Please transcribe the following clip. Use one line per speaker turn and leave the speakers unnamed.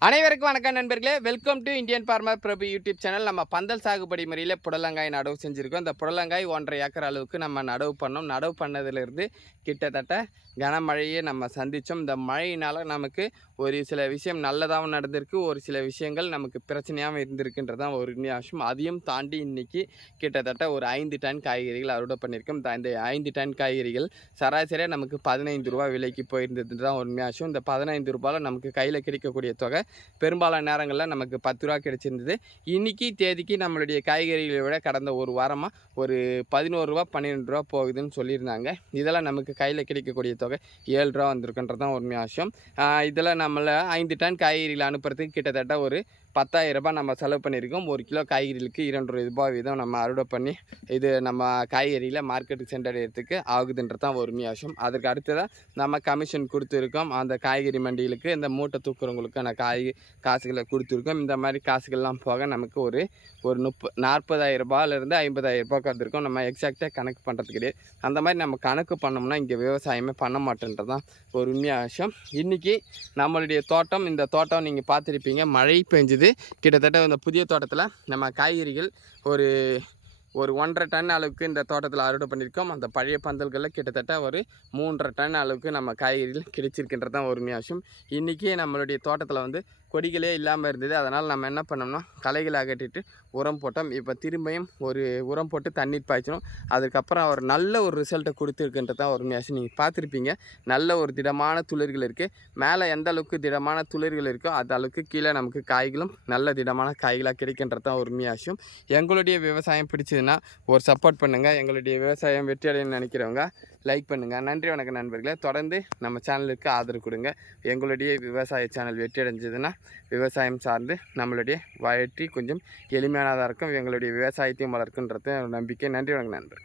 அனைவருக்கும் வணக்கம் நண்பர்களே. Welcome to Indian farmer Prabhu YouTube channel நம்ம பந்தல் சாகுபடி முறையில் புடலங்காய் நடவு செஞ்சுருக்கோம். இந்த புடலங்காய் ஒன்றரை ஏக்கர் அளவுக்கு நம்ம நடவு பண்ணோம். நடவு பண்ணதுலேருந்து கிட்டத்தட்ட கனமழையை நம்ம சந்தித்தோம் இந்த மழையினால் நமக்கு ஒரு சில விஷயம் நல்லதாகவும் நடந்திருக்கு. ஒரு சில விஷயங்கள் நமக்கு பிரச்சனையாகவும் இருந்திருக்குன்றது தான் ஒரு விஷயம் அதையும் தாண்டி இன்னைக்கு கிட்டத்தட்ட ஒரு ஐந்து டன் காய்கறிகள் அறுவடை பண்ணியிருக்கோம். இந்த- ஐந்து டன் காய்கறிகள் சராசரியாக நமக்கு பதினைந்து ரூபா விலைக்கு போயிருந்தது தான் உண்மையாக இந்த பதினைந்து ரூபாயில் நமக்கு கையில் கிடைக்கக்கூடிய தொகை பெரும்பாலான நேரங்களில் நமக்கு பத்து ரூபா கிடச்சிருந்தது. இன்னைக்கு தேதிக்கு நம்மளுடைய காய்கறிகளை விட கடந்த ஒரு வாரமாக ஒரு பதினோரு ரூபா பன்னிரெண்டு ரூபா போகுதுன்னு சொல்லியிருந்தாங்க. இதெல்லாம் நமக்கு கையில் கிடைக்கக்கூடிய தொகை ஏழு ரூபா வந்திருக்குன்றது தான் உண்மையாக விஷயம் இதில் நம்மளை ஐந்து டன் காய்கறிகளை அனுப்புறதுக்கு கிட்டத்தட்ட ஒரு பத்தாயிரரூபா நம்ம செலவு பண்ணியிருக்கோம். ஒரு கிலோ காய்கறிகளுக்கு இரண்டு ரூபாய் வீதம் நம்ம அறுவடை பண்ணி இது நம்ம காய்கறியில் மார்க்கெட்டுக்கு சென்றடையிறதுக்கு ஆகுதுன்றது தான் ஒரு உண்மையான அதுக்கு அடுத்ததாக நம்ம கமிஷன் கொடுத்துருக்கோம். அந்த காய்கறி மண்டிகளுக்கு இந்த மூட்டை தூக்குறவங்களுக்கான காய் காசுகளை கொடுத்துருக்கோம். இந்த மாதிரி காசுகள்லாம் போக நமக்கு ஒரு ஒரு முப்ப நாற்பதாயிரரூபாலேருந்து ரூபாயிலிருந்து ஐம்பதாயிரம் நம்ம எக்ஸாக்டாக கணக்கு பண்ணுறது கிடையாது. அந்த மாதிரி நம்ம கணக்கு பண்ணோம்னா இங்கே விவசாயமே பண்ண மாட்டேன்றது தான் ஒரு உண்மையாக விஷயம் இன்றைக்கி நம்மளுடைய தோட்டம் இந்த தோட்டம் நீங்கள் பார்த்துருப்பீங்க. மழை பெஞ்சு இது. கிட்டத்தட்ட இந்த புதிய தோட்டத்தில் நம்ம காய்கறிகள் ஒரு ஒரு ஒன்றரை டன் அளவுக்கு இந்த தோட்டத்தில் அறுவடை பண்ணியிருக்கோம். அந்த பழைய பந்தல்களில் கிட்டத்தட்ட ஒரு மூன்றரை டன் அளவுக்கு நம்ம காய்கறிகள் கிடைச்சிருக்கின்றது தான் ஒரு விஷயம் இன்றைக்கி நம்மளுடைய தோட்டத்தில் வந்து கொடிகளே இல்லாமல் இருந்தது. அதனால் நம்ம என்ன பண்ணோம்னா களைகளை அகற்றிட்டு உரம் போட்டோம். இப்போ திரும்பியும் ஒரு உரம் போட்டு தண்ணீர் பாய்ச்சணும். அதுக்கப்புறம் அவர் நல்ல ஒரு ரிசல்ட்டை கொடுத்துருக்குன்றது தான் உண்மையாச்சு நீங்கள் பார்த்துருப்பீங்க. நல்ல ஒரு திடமான துளிர்கள் இருக்குது மேலே எந்த அளவுக்கு திடமான துளிர்கள் இருக்கோ அந்த அளவுக்கு கீழே நமக்கு காய்களும் நல்ல திடமான காய்களாக கிடைக்கின்றது தான் ஒரு எங்களுடைய விவசாயம் பிடிச்சதுன்னா ஒரு சப்போர்ட் பண்ணுங்கள் எங்களுடைய விவசாயம் வெற்றி அடையணும்னு நினைக்கிறவங்க லைக் பண்ணுங்கள் நன்றி வணக்கம் நண்பர்களே. தொடர்ந்து நம்ம சேனலுக்கு ஆதரவு கொடுங்க. எங்களுடைய விவசாய சேனல் வெற்றி அடைஞ்சதுன்னா விவசாயம் சார்ந்து நம்மளுடைய வெற்றி கொஞ்சம் எளிமையானதாக இருக்கும். எங்களுடைய விவசாயத்தையும் வளர்க்குன்றது நம்பிக்கை. நன்றி வணக்கம் நண்பர்